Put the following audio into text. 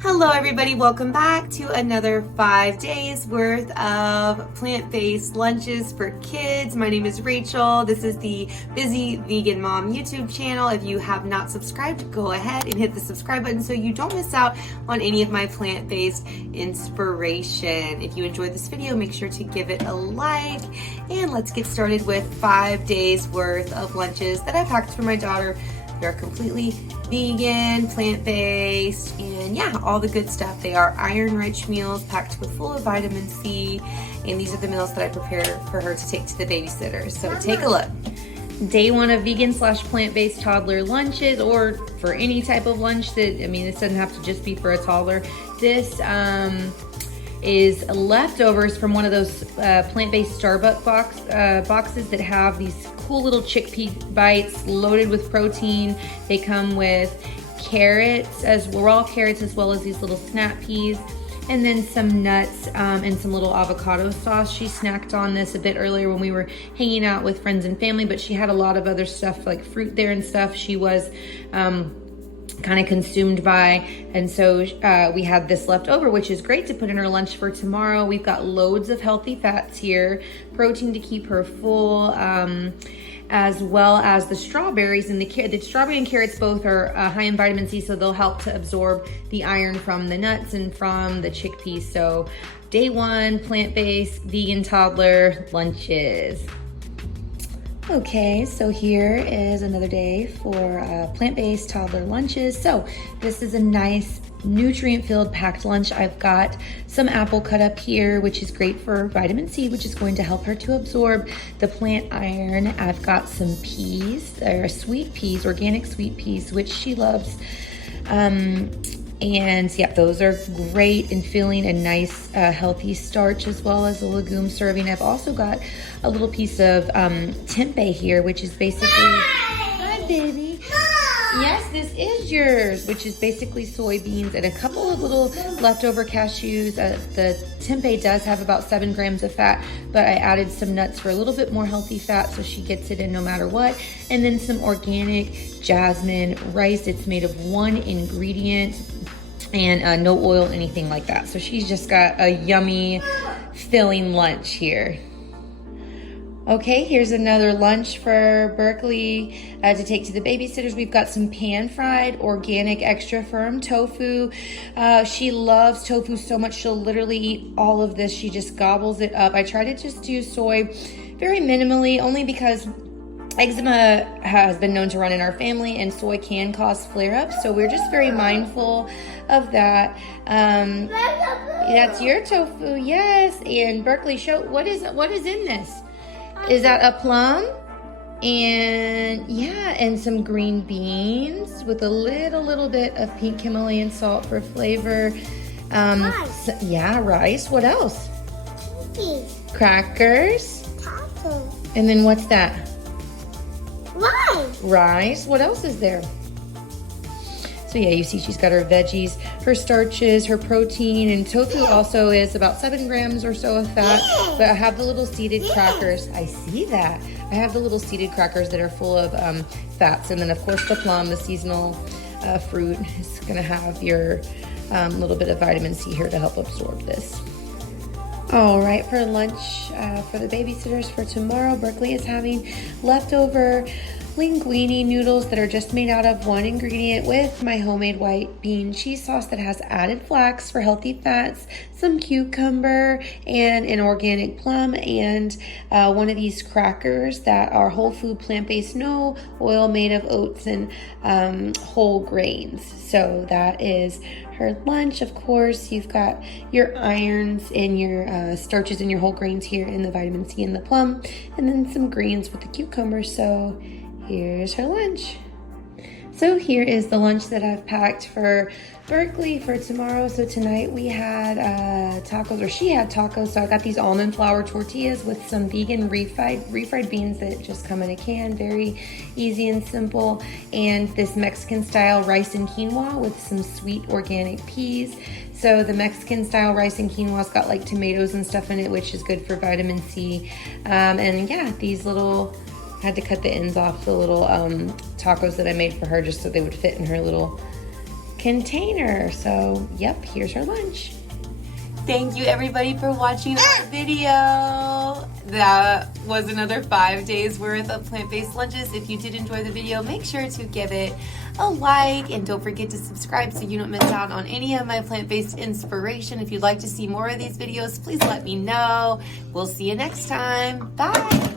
Hello everybody, welcome back to another 5 days worth of plant-based lunches for kids. My name is Rachel. This is the Busy Vegan Mom YouTube channel. If you have not subscribed, go ahead and hit the subscribe button so you don't miss out on any of my plant-based inspiration. If you enjoyed this video, make sure to give it a like, and let's get started with 5 days worth of lunches that I packed for my daughter. They're completely vegan, plant-based, and yeah, all the good stuff. They are iron-rich meals packed with full of vitamin C, and these are the meals that I prepared for her to take to the babysitter. So take a look. Day one of vegan/plant-based toddler lunches, or for any type of lunch that, this doesn't have to just be for a toddler. This is leftovers from one of those plant-based Starbucks boxes that have these cool little chickpea bites loaded with protein. They come with carrots, raw carrots, as well as these little snap peas, and then some nuts and some little avocado sauce. She snacked on this a bit earlier when we were hanging out with friends and family, but she had a lot of other stuff like fruit there and stuff she was kind of consumed by, and so we had this left over, which is great to put in her lunch for tomorrow. We've got loads of healthy fats here, protein to keep her full, as well as the strawberries and the strawberry and carrots both are high in vitamin C, so they'll help to absorb the iron from the nuts and from the chickpeas. So day one, plant-based vegan toddler lunches. Okay, so here is another day for plant-based toddler lunches. So this is a nice nutrient-filled packed lunch. I've got some apple cut up here, which is great for vitamin C, which is going to help her to absorb the plant iron. I've got some peas. They're sweet peas, organic sweet peas, which she loves. And yeah, those are great in filling a nice healthy starch, as well as a legume serving. I've also got a little piece of tempeh here, which is basically, hi baby. Yes, this is yours, which is basically soybeans and a couple of little leftover cashews. The tempeh does have about 7 grams of fat, but I added some nuts for a little bit more healthy fat, so she gets it in no matter what. And then some organic jasmine rice. It's made of 1 ingredient and no oil, anything like that. So she's just got a yummy filling lunch here. Okay, here's another lunch for Berkeley to take to the babysitters. We've got some pan-fried, organic, extra firm tofu. She loves tofu so much, she'll literally eat all of this. She just gobbles it up. I try to just do soy very minimally, only because eczema has been known to run in our family, and soy can cause flare-ups, so we're just very mindful of that. That's your tofu, yes. And Berkeley, show what is in this? Is that a plum? And yeah, and some green beans with a little bit of pink Himalayan salt for flavor. Rice. So, yeah, rice. What else? Cookies. Crackers. Tacos. And then what's that? Rice. Rice. What else is there? So yeah, you see she's got her veggies, her starches, her protein, and tofu also is about 7 grams or so of fat. But I have the little seeded crackers. I see that. I have the little seeded crackers that are full of fats. And then of course the plum, the seasonal fruit, is gonna have your little bit of vitamin C here to help absorb this. All right, for lunch for the babysitters for tomorrow, Berkeley is having leftover linguine noodles that are just made out of 1 ingredient with my homemade white bean cheese sauce that has added flax for healthy fats, some cucumber, and an organic plum, and one of these crackers that are whole food, plant-based, no oil, made of oats and whole grains. So that is her lunch. Of course, you've got your irons and your starches and your whole grains here in the vitamin C and the plum, and then some greens with the cucumber. So here's her lunch. So here is the lunch that I've packed for Berkeley for tomorrow. So tonight we had tacos, or she had tacos. So I got these almond flour tortillas with some vegan refried beans that just come in a can. Very easy and simple. And this Mexican style rice and quinoa with some sweet organic peas. So the Mexican style rice and quinoa's got like tomatoes and stuff in it, which is good for vitamin C. And yeah, these little, I had to cut the ends off the little tacos that I made for her just so they would fit in her little container. So, yep, here's our lunch. Thank you everybody for watching our video. That was another 5 days worth of plant-based lunches. If you did enjoy the video, make sure to give it a like and don't forget to subscribe so you don't miss out on any of my plant-based inspiration. If you'd like to see more of these videos, please let me know. We'll see you next time. Bye.